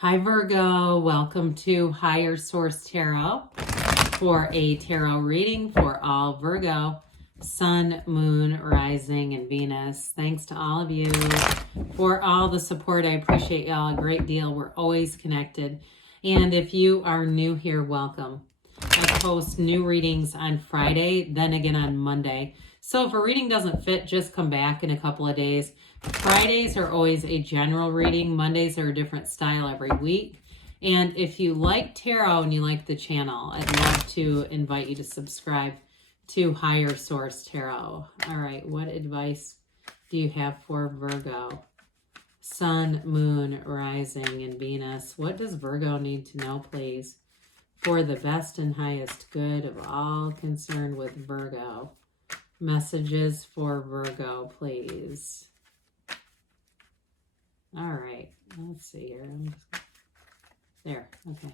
Hi Virgo, welcome to Higher Source Tarot for a tarot reading for all Virgo, Sun, Moon, Rising, and Venus. Thanks to all of you for all the support. I appreciate y'all a great deal. We're always connected. And if you are new here, welcome. I post new readings on Friday, then again on Monday. So if a reading doesn't fit, just come back in a couple of days. Fridays are always a general reading. Mondays are a different style every week. And if you like tarot and you like the channel, I'd love to invite you to subscribe to Higher Source Tarot. All right, what advice do you have for Virgo? Sun, Moon, Rising, and Venus. What does Virgo need to know, please, for the best and highest good of all concerned with Virgo? Messages for Virgo, please. All right, let's see here. There, okay.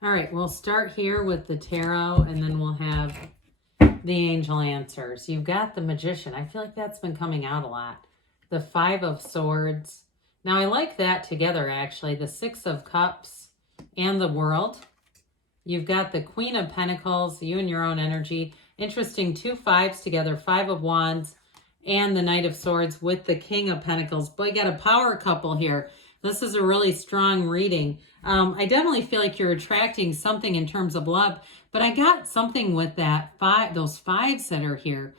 All right, we'll start here with the tarot, and then we'll have the angel answers. You've got the Magician. I feel like that's been coming out a lot. The Five of Swords. Now, I like that together, actually. The Six of Cups and the World. You've got the Queen of Pentacles, you and your own energy. Interesting, two fives together, Five of Wands, and the Knight of Swords with the King of Pentacles. Boy, you got a power couple here. This is a really strong reading. I definitely feel like you're attracting something in terms of love, but I got something with that those fives that are here.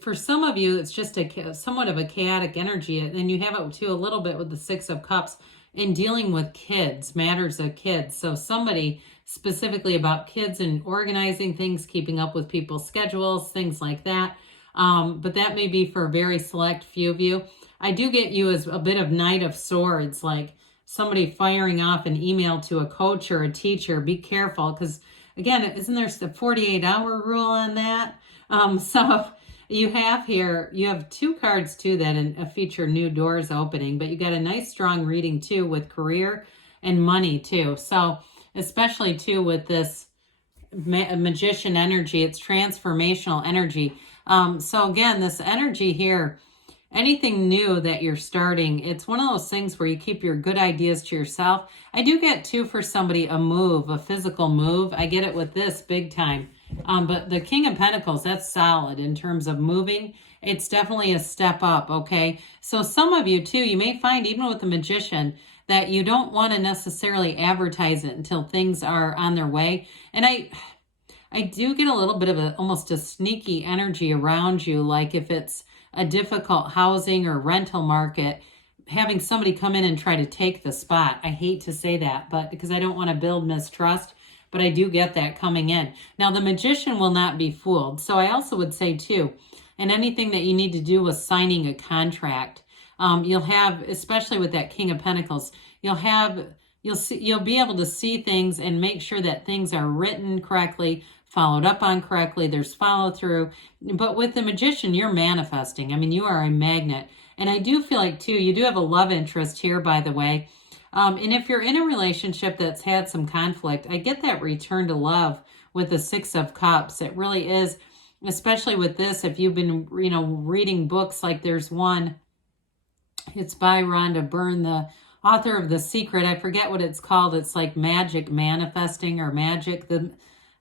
For some of you, it's just somewhat of a chaotic energy, and then you have it too a little bit with the Six of Cups in dealing with kids, matters of kids. So somebody specifically about kids and organizing things, keeping up with people's schedules, things like that. But that may be for a very select few of you. I do get you as a bit of Knight of Swords, like somebody firing off an email to a coach or a teacher. Be careful, because again, isn't there the 48-hour rule on that? So you have here, you have two cards too that feature new doors opening, but you got a nice strong reading too with career and money too. So especially too with this Magician energy, it's transformational energy. So again, this energy here, anything new that you're starting, it's one of those things where you keep your good ideas to yourself. I do get too for somebody a move, a physical move. I get it with this big time. But the King of Pentacles, that's solid in terms of moving. It's definitely a step up, okay? So some of you too, you may find even with the Magician that you don't want to necessarily advertise it until things are on their way. And I do get a little bit of almost a sneaky energy around you, like if it's a difficult housing or rental market, having somebody come in and try to take the spot. I hate to say that, but because I don't want to build mistrust, but I do get that coming in. Now, the Magician will not be fooled. So I also would say too, and anything that you need to do with signing a contract, you'll have, especially with that King of Pentacles, you'll be able to see things and make sure that things are written correctly, followed up on correctly, there's follow through. But with the Magician, you're manifesting. I mean, you are a magnet. And I do feel like too, you do have a love interest here, by the way. And if you're in a relationship that's had some conflict, I get that return to love with the Six of Cups. It really is, especially with this, if you've been, reading books, like there's one, it's by Rhonda Byrne, the author of The Secret. I forget what it's called. It's like magic manifesting or magic.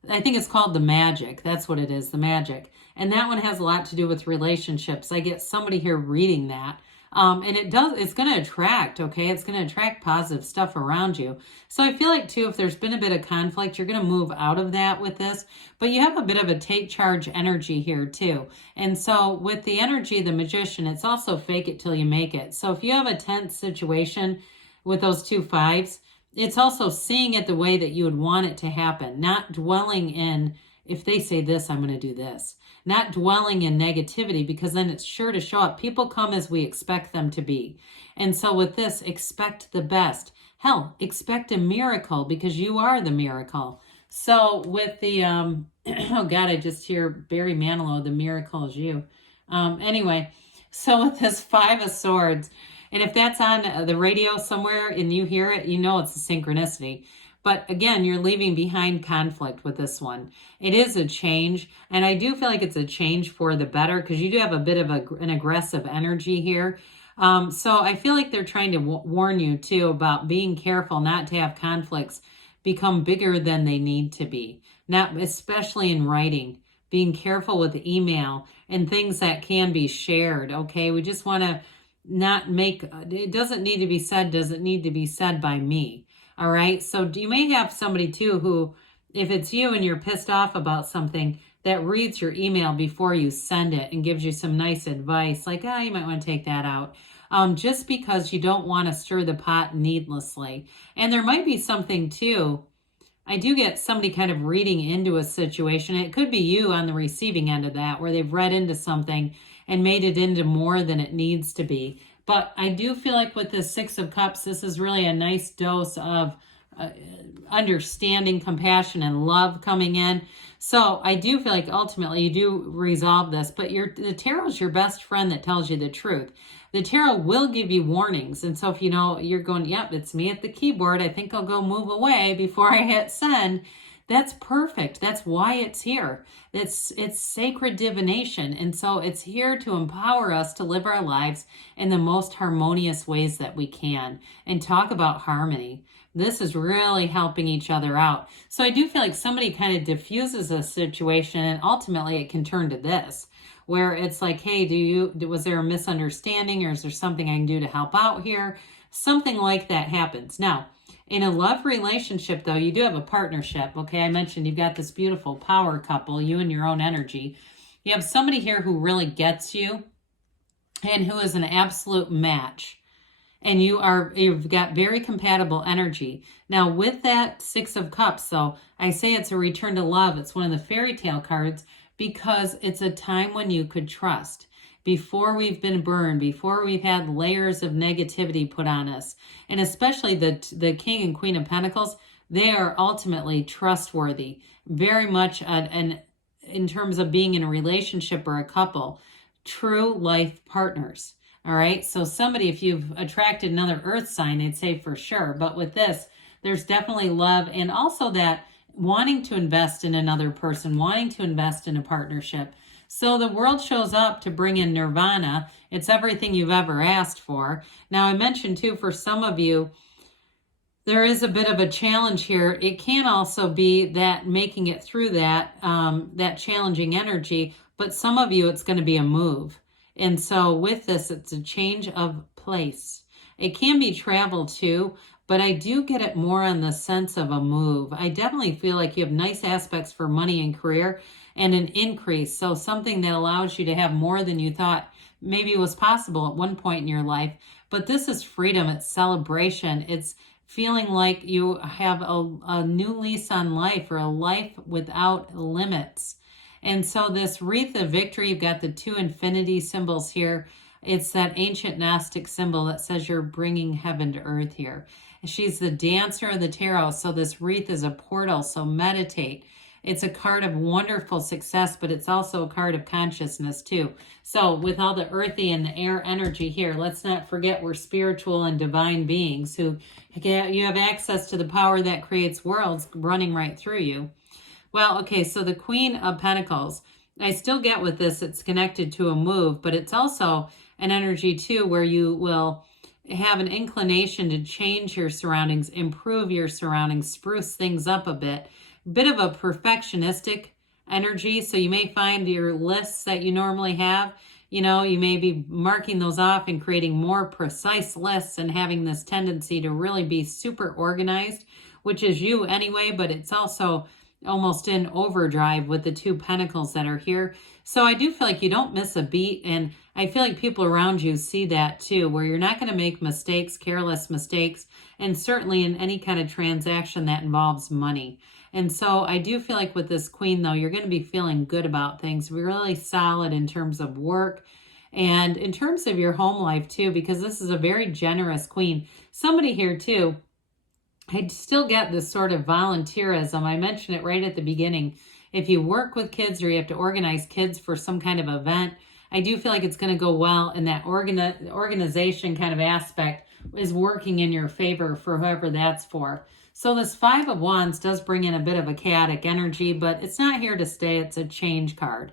I think it's called The Magic. That's what it is, The Magic. And that one has a lot to do with relationships. I get somebody here reading that. And it's going to attract, okay? It's going to attract positive stuff around you. So I feel like too, if there's been a bit of conflict, you're going to move out of that with this, but you have a bit of a take charge energy here too. And so with the energy of the Magician, it's also fake it till you make it. So if you have a tense situation with those two fives, it's also seeing it the way that you would want it to happen, not dwelling in, if they say this, I'm going to do this. Not dwelling in negativity, because then it's sure to show up. People come as we expect them to be. And so with this, expect the best. Hell, expect a miracle, because you are the miracle. So with the, oh God, I just hear Barry Manilow, the miracle is you. Anyway, so with this Five of Swords, and if that's on the radio somewhere and you hear it, you know it's a synchronicity. But again, you're leaving behind conflict with this one. It is a change, and I do feel like it's a change for the better, because you do have a bit of an aggressive energy here. So I feel like they're trying to warn you too about being careful not to have conflicts become bigger than they need to be. Not especially in writing, being careful with email and things that can be shared. Okay. We just want to not make, it doesn't need to be said, doesn't need to be said by me. All right. So you may have somebody too who, if it's you and you're pissed off about something, that reads your email before you send it and gives you some nice advice, like, you might want to take that out. Just because you don't want to stir the pot needlessly. And there might be something too. I do get somebody kind of reading into a situation. It could be you on the receiving end of that, where they've read into something and made it into more than it needs to be. But I do feel like with the Six of Cups, this is really a nice dose of understanding, compassion, and love coming in. So I do feel like ultimately you do resolve this, but the tarot is your best friend that tells you the truth. The tarot will give you warnings. And so if you know you're going, yep, it's me at the keyboard, I think I'll go move away before I hit send. That's perfect. That's why it's here. It's sacred divination. And so it's here to empower us to live our lives in the most harmonious ways that we can and talk about harmony. This is really helping each other out. So I do feel like somebody kind of diffuses a situation, and ultimately it can turn to this, where it's like, hey, was there a misunderstanding, or is there something I can do to help out here? Something like that happens. Now, in a love relationship, though, you do have a partnership. Okay, I mentioned you've got this beautiful power couple, you and your own energy. You have somebody here who really gets you and who is an absolute match. And you've got very compatible energy. Now, with that Six of Cups, though, I say it's a return to love. It's one of the fairy tale cards because it's a time when you could trust. Before we've been burned, before we've had layers of negativity put on us. And especially the King and Queen of Pentacles, they are ultimately trustworthy. Very much in terms of being in a relationship or a couple, true life partners. All right. So somebody, if you've attracted another earth sign, I'd say for sure. But with this, there's definitely love, and also that wanting to invest in another person, wanting to invest in a partnership. So the world shows up to bring in nirvana. It's everything you've ever asked for. Now, I mentioned too, for some of you, there is a bit of a challenge here. It can also be that making it through that challenging energy, but some of you, it's going to be a move. And so with this, it's a change of place. It can be travel too, but I do get it more on the sense of a move. I definitely feel like you have nice aspects for money and career and an increase. So something that allows you to have more than you thought maybe was possible at one point in your life. But this is freedom. It's celebration. It's feeling like you have a new lease on life, or a life without limits. And so this wreath of victory, you've got the two infinity symbols here. It's that ancient Gnostic symbol that says you're bringing heaven to earth here. She's the dancer of the tarot. So this wreath is a portal. So meditate. It's a card of wonderful success, but it's also a card of consciousness too. So with all the earthy and the air energy here, let's not forget we're spiritual and divine beings who you have access to the power that creates worlds running right through you. Well, okay, so the Queen of Pentacles, I still get with this, it's connected to a move, but it's also an energy too where you will have an inclination to change your surroundings, improve your surroundings, spruce things up a bit of a perfectionistic energy. So you may find your lists that you normally have, you may be marking those off and creating more precise lists and having this tendency to really be super organized, which is you anyway, but it's also almost in overdrive with the two pentacles that are here. So I do feel like you don't miss a beat, and I feel like people around you see that too, where you're not going to make mistakes, careless mistakes, and certainly in any kind of transaction that involves money. And so I do feel like with this Queen, though, you're going to be feeling good about things, really solid in terms of work and in terms of your home life too, because this is a very generous Queen. Somebody here too, I still get this sort of volunteerism. I mentioned it right at the beginning. If you work with kids or you have to organize kids for some kind of event, I do feel like it's going to go well, and that organization kind of aspect is working in your favor for whoever that's for. So this Five of Wands does bring in a bit of a chaotic energy, but it's not here to stay. It's a change card.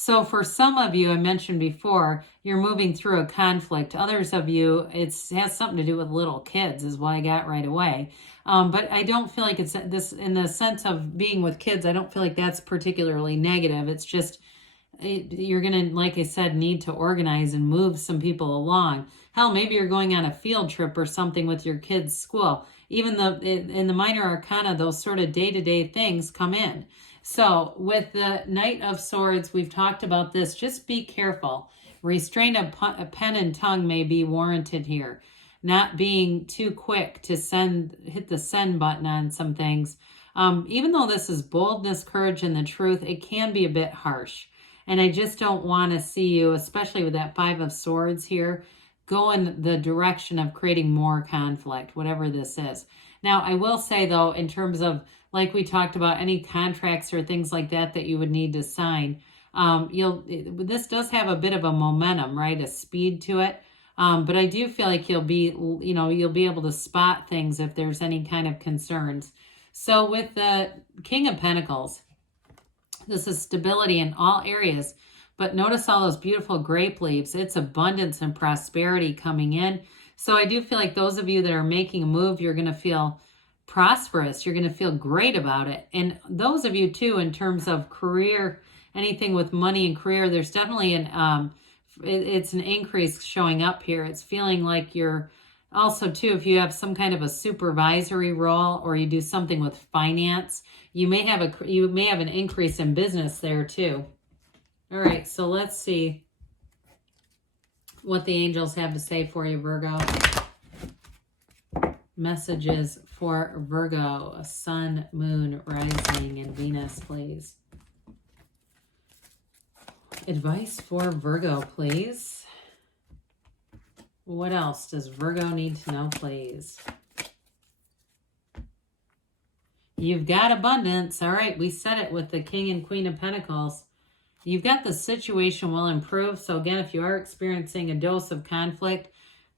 So for some of you, I mentioned before, you're moving through a conflict. Others of you, it has something to do with little kids is what I got right away. But I don't feel like it's this in the sense of being with kids. I don't feel like that's particularly negative. It's just you're going to, like I said, need to organize and move some people along. Hell, maybe you're going on a field trip or something with your kids' school. Even in the minor arcana, those sort of day-to-day things come in. So with the Knight of Swords, we've talked about this. Just be careful. Restraint of pen and tongue may be warranted here. Not being too quick to hit the send button on some things. Even though this is boldness, courage, and the truth, it can be a bit harsh. And I just don't want to see you, especially with that Five of Swords here, go in the direction of creating more conflict, whatever this is. Now, I will say, though, in terms of, like we talked about, any contracts or things like that that you would need to sign, this does have a bit of a momentum, right? A speed to it. But I do feel like you'll be able to spot things if there's any kind of concerns. So with the King of Pentacles, this is stability in all areas. But notice all those beautiful grape leaves. It's abundance and prosperity coming in. So I do feel like those of you that are making a move, you're going to feel prosperous. You're going to feel great about it. And those of you too, in terms of career, anything with money and career, there's definitely it's an increase showing up here. It's feeling like you're also too, if you have some kind of a supervisory role or you do something with finance, you may have an increase in business there too. All right, so let's see what the angels have to say for you, Virgo. Messages for Virgo, Sun, Moon, Rising, and Venus, please. Advice for Virgo, please. What else does Virgo need to know, please? You've got abundance. All right, we said it with the King and Queen of Pentacles. You've got the situation will improve. So again, if you are experiencing a dose of conflict,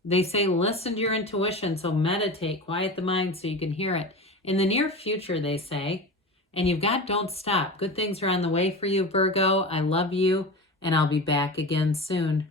they say listen to your intuition. So meditate, quiet the mind so you can hear it. In the near future, they say, and you've got don't stop. Good things are on the way for you, Virgo. I love you, and I'll be back again soon.